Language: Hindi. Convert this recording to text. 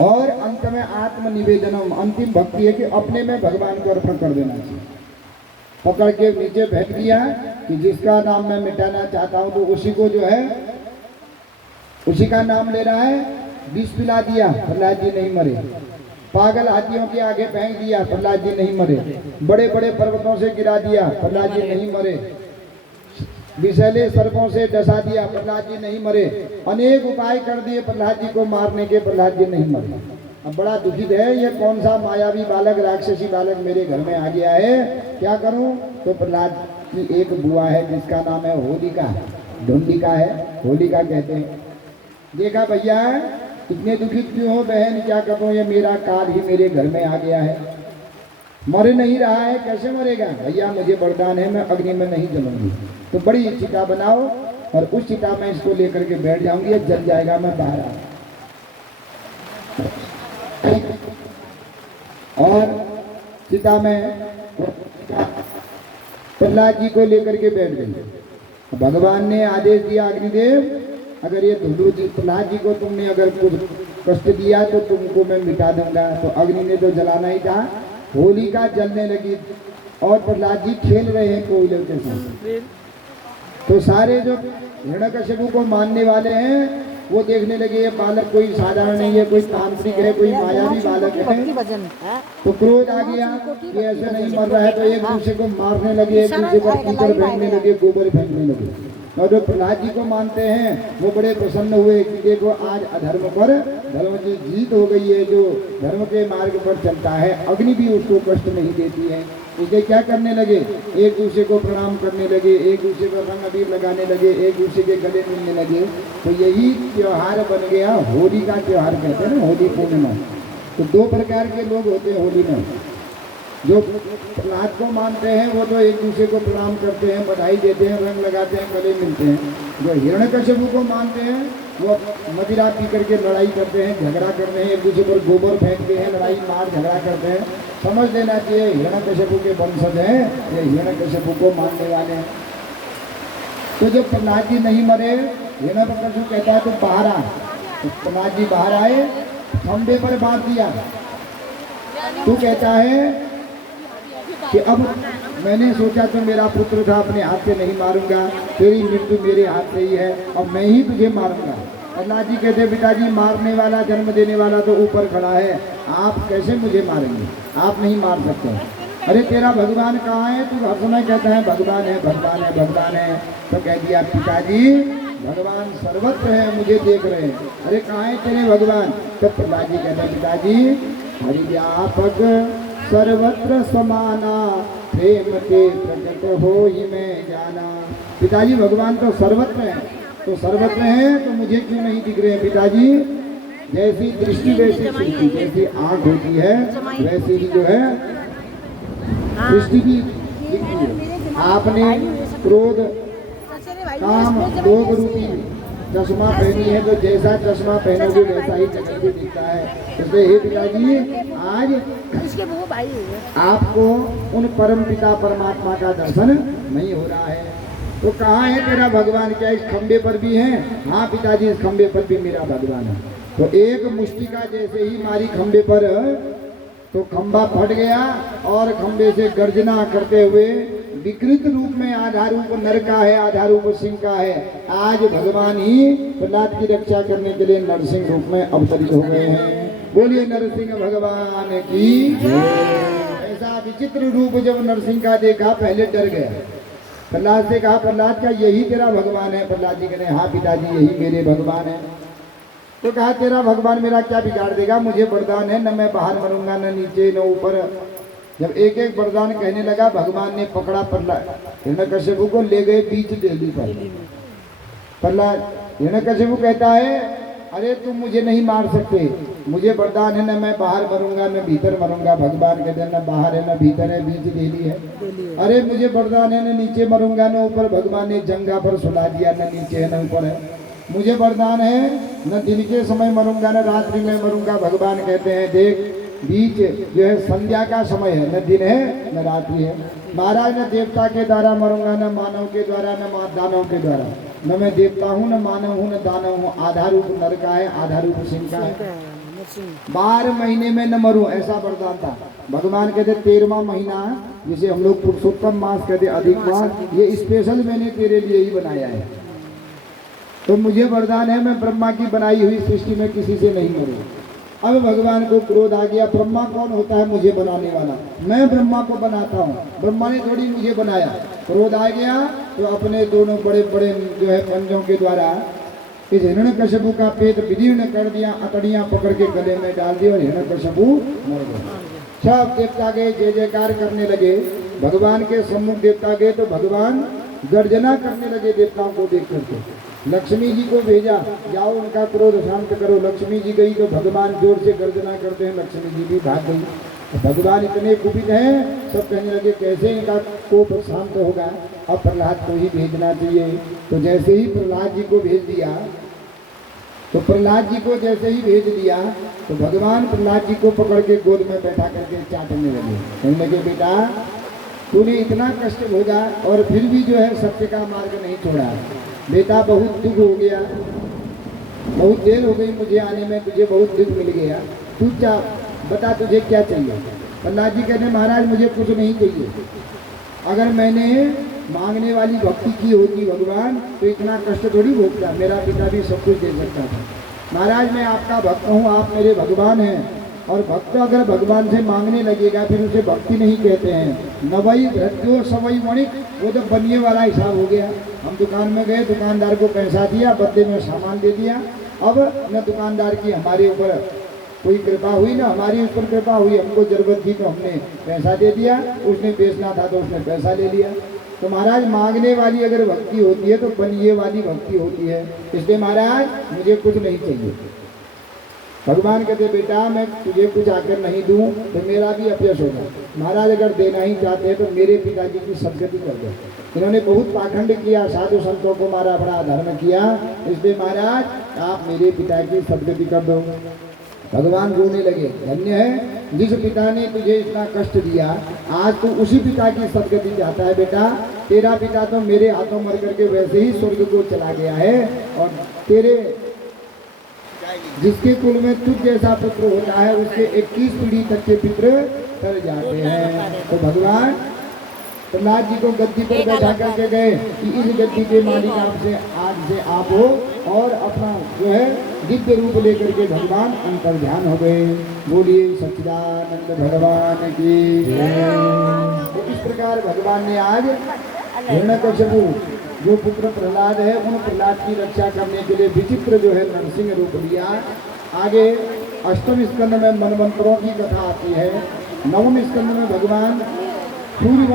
और अंत में आत्म निवेदनम, अंतिम भक्ति है कि अपने में भगवान को अर्पण कर देना चाहिए। पकड़ के नीचे फेंक दिया कि जिसका नाम मैं मिटाना चाहता हूं तो उसी को जो है उसी का नाम ले रहा है। विष पिला दिया, प्रहलाद जी नहीं मरे। पागल हाथियों के आगे फेंक दिया, प्रहलाद जी नहीं मरे। बड़े बड़े पर्वतों से गिरा दिया, प्रहलाद जी नहीं मरे। विषैले सर्पों से डसा दिया, प्रहलाद जी नहीं मरे। अनेक उपाय कर दिए प्रहलाद जी को मारने के, प्रहलाद जी नहीं मरे। अब बड़ा दुखित है, ये कौन सा मायावी बालक, राक्षसी बालक मेरे घर में आ गया है, क्या करूं? तो प्रहलाद की एक बुआ है जिसका नाम है होलिका, ढूंढिका है, होलिका कहते हैं। देखा भैया इतने दुखित क्यों हो बहन, क्या करूं, ये मेरा काल ही मेरे घर में आ गया है, मर नहीं रहा है, कैसे मरेगा? भैया मुझे वरदान है, मैं अग्नि में नहीं जलूंगी। तो बड़ी चिता बनाओ और उस चिता में इसको लेकर के बैठ जाऊंगी, जल जाएगा, मैं बाहर आ। और चिता में प्रहलाद जी को लेकर के बैठ गई। भगवान ने आदेश दिया, अग्निदेव अगर ये धुंधु जी प्रहलाद जी को तुमने अगर कुछ कष्ट दिया तो तुमको मैं मिटा दूंगा। तो अग्नि ने तो जलाना ही था, होलिका जलने लगी और प्रहलाद जी खेल रहे हैं कोयलों के साथ। तो सारे जो हिरण्यकश्यप को मानने वाले हैं वो देखने लगे ये बालक कोई साधारण नहीं है, कोई तांत्रिक है, कोई मायावी बालक है। तो क्रोध आ गया कि ऐसे नहीं मर रहा है, तो एक दूसरे को मारने लगे, एक दूसरे पर कीचड़ फेंकने लगे, गोबर फेंकने लगे। और जो प्रहलाद जी को मानते हैं वो बड़े प्रसन्न हुए कि देखो आज अधर्म पर धर्म की जीत हो गई है, जो धर्म के मार्ग पर चलता है अग्नि भी उसको कष्ट नहीं देती है। इसलिए क्या करने लगे, एक दूसरे को प्रणाम करने लगे, एक दूसरे को रंग अबीर लगाने लगे, एक दूसरे के गले मिलने लगे। तो यही त्योहार बन गया होली का त्योहार, कहते हैं ना, होली पूर्णिमा। तो दो प्रकार के लोग होते हैं होली में। जो प्रहलाद को मानते हैं वो तो एक दूसरे को प्रणाम करते हैं, बधाई देते हैं, रंग लगाते हैं, गले मिलते हैं। जो हिरण्यकश्यप को मानते हैं वो मदिरा पी करके लड़ाई करते हैं, झगड़ा करते हैं, एक दूसरे पर गोबर फेंकते हैं, लड़ाई मार झगड़ा करते हैं। समझ लेना चाहिए हिरण्यकश्यप के वंशज हैं, ये हिरण्यकश्यप को मानने वाले हैं। तो जो प्रहलाद जी नहीं मरे, हिरण्यकश्यप कहता है तो बाहर आ। तो प्रहलाद जी बाहर आए, खंबे पर बांध दिया। तू कहता है कि अब मैंने सोचा तो मेरा पुत्र था, अपने हाथ से नहीं मारूंगा, तेरी मृत्यु मेरे हाथ से ही है, अब मैं ही तुझे मारूंगा। प्रहलाद जी कहते पिताजी मारने वाला, जन्म देने वाला तो ऊपर खड़ा है, आप कैसे मुझे मारेंगे, आप नहीं मार सकते। अरे तेरा भगवान कहाँ है? तू हर समय कहता है भगवान है, भगवान है, भगवान है। तो कह दिया पिताजी भगवान सर्वत्र है, मुझे देख रहे हैं। अरे कहाँ है तेरे भगवान? तो प्रहलाद जी कहते हैं पिताजी हरिव्यापक सर्वत्र समाना, प्रेम के प्रकट हो ही मैं जाना। पिताजी भगवान तो सर्वत्र है, तो सर्वत्र है तो मुझे क्यों नहीं दिख रहे हैं पिताजी? जैसी दृष्टि वैसी सृष्टि, जैसी आँख होती है वैसी ही जो है सृष्टि भी दिखती है। आपने क्रोध काम लोभ रूपी चश्मा पहनी है, तो जैसा चश्मा पहनोगे वैसा ही जगत भी दिखता है। इसलिए हे पिताजी आज आपको उन परम पिता परमात्मा का दर्शन नहीं हो रहा है। तो कहाँ है तेरा भगवान? क्या इस खंबे पर भी है? हाँ पिताजी इस खंबे पर भी मेरा भगवान है। तो एक मुष्टिका जैसे ही मारी खंबे पर तो खंबा फट गया और खंबे से गर्जना करते हुए विकृत रूप में, आधा रूप नर का है, आधा रूप सिंह का है, आज भगवान ही प्रहलाद की रक्षा करने के लिए नरसिंह रूप में अवतरित हो गए हैं। बोलिए नरसिंह भगवान की। ऐसा विचित्र रूप जब नरसिंह का देखा पहले डर गया। प्रहलाद से कहा प्रहलाद क्या यही तेरा भगवान है? प्रहलाद जी कहते हाँ पिताजी यही मेरे भगवान है। तो कहा तेरा भगवान मेरा क्या बिगाड़ देगा? मुझे वरदान है, न मैं बाहर मरूंगा, न नीचे न ऊपर। जब एक एक वरदान कहने लगा भगवान ने पकड़ा प्रहलाद, हिरण्यकश्यप को ले गए बीच दिल्ली पर। प्रहलाद हिरण्यकश्यप कहता है अरे तुम मुझे नहीं मार सकते, मुझे वरदान है, न मैं बाहर मरूंगा न भीतर मरूंगा। भगवान कहते हैं न बाहर है न भीतर है, बीच दिल्ली है। अरे मुझे वरदान है न नीचे मरूंगा न ऊपर। भगवान ने जंगा पर सुला दिया, न नीचे है न ऊपर है। मुझे वरदान है न दिन के समय मरूंगा न रात्रि में मरूंगा। भगवान कहते हैं देख बीच जो है संध्या का समय है, न दिन है न रात्रि है। महाराज न देवता के द्वारा मरूंगा, न मानव के द्वारा, न दानव के द्वारा। न मैं देवता हूँ, न मानव हूँ, न दानव हूँ। आधा रूप नर का है, आधा रूप सिंह का है। 12 महीने में न मरूं, ऐसा वरदान था। भगवान कहते 13वां महीना, जिसे हम लोग पुरुषोत्तम मास कहते अधिक मास, ये स्पेशल मैंने तेरे लिए ही बनाया है। तो मुझे वरदान है, मैं ब्रह्मा की बनाई हुई सृष्टि में किसी से नहीं मरूं। अब भगवान को क्रोध आ गया, ब्रह्मा कौन होता है मुझे बनाने वाला, मैं ब्रह्मा को बनाता हूँ, ब्रह्मा ने थोड़ी मुझे बनाया। क्रोध आ गया तो अपने दोनों बड़े बड़े जो है पंजों के द्वारा इस हिरण्यकश्यपु का पेट विदीर्ण कर दिया, अतड़ियां पकड़ के गले में डाल दी और हिरण्यकश्यपु मर गया। सब देवता गए, जय जयकार करने लगे। भगवान के सम्मुख देवता गए तो भगवान गर्जना करने लगे देवताओं को देख करके। लक्ष्मी जी को भेजा, जाओ उनका क्रोध शांत करो। लक्ष्मी जी गई तो भगवान जोर से गर्जना करते हैं, लक्ष्मी जी भी भाग गई। तो भगवान इतने कुपित हैं, सब कहने लगे कैसे इनका कोप शांत होगा, अब प्रहलाद को ही भेजना चाहिए। तो जैसे ही प्रहलाद जी को भेज दिया, तो प्रहलाद जी को जैसे ही भेज दिया तो भगवान प्रहलाद जी को पकड़ के गोद में बैठा करके चाटने लगे। कहने लगे बेटा तूने इतना कष्ट भोगा और फिर भी जो है सत्य का मार्ग नहीं छोड़ा। बेटा बहुत दुख हो गया, बहुत देर हो गई मुझे आने में, तुझे बहुत दुख मिल गया, तू क्या बता तुझे क्या चाहिए। प्रहलाद जी कहते महाराज मुझे कुछ नहीं चाहिए, अगर मैंने मांगने वाली भक्ति की होती भगवान तो इतना कष्ट थोड़ी भोगता, मेरा पिता भी सब कुछ दे सकता था। महाराज मैं आपका भक्त हूँ, आप मेरे भगवान हैं, और भक्त अगर भगवान से मांगने लगेगा फिर उसे भक्ति नहीं कहते हैं। नवई भृत्यो सवई वणिक, वो तो बनिए वाला हिसाब हो गया। हम दुकान में गए, दुकानदार को पैसा दिया, बदले में सामान दे दिया। अब न दुकानदार की हमारे ऊपर कोई कृपा हुई, ना हमारी उस पर कृपा हुई। हमको जरूरत थी तो हमने पैसा दे दिया, उसने बेचना था तो उसने पैसा ले लिया। तो महाराज मांगने वाली अगर भक्ति होती है तो बनिए वाली भक्ति होती है। इसलिए महाराज मुझे कुछ नहीं चाहिए। भगवान कहते बेटा मैं तुझे कुछ आकर नहीं दूं तो मेरा भी अपयश होगा। महाराज अगर देना ही चाहते हैं तो मेरे पिताजी की सदगति कर दो। इन्होंने बहुत पाखंड किया, साधु संतों को मारा, बड़ा धर्म किया, इसलिए महाराज आप मेरे पिता की सदगति कर दो। भगवान रोने लगे, धन्य है जिस पिता ने तुझे इतना कष्ट दिया, आज तू उसी पिता की सदगति चाहता है। बेटा तेरा पिता तो मेरे हाथों मर करके वैसे ही स्वर्ग को चला गया है, और तेरे जिसके कुल में तुझ जैसा पुत्र होता है उसके 21 पीढ़ी तक के पित्र तर जाते हैं। तो भगवान प्रहलाद जी को गद्दी पर बैठा करके गए कि इस गद्दी के मालिक आपसे आज से आप हो, और अपना जो है दिव्य रूप लेकर के भगवान अंतर्ध्यान हो गए। बोलिए सच्चिदानंद भगवान की जय। तो इस प्रकार भगवान ने आज हिरण्यकश्यपु जो पुत्र प्रहलाद है, उन प्रहलाद की रक्षा करने के लिए विचित्र जो है नरसिंह रूप लिया। आगे 8वें स्कंद में मनमंत्रों की कथा आती है। 9वें स्कंद में भगवान सूर्य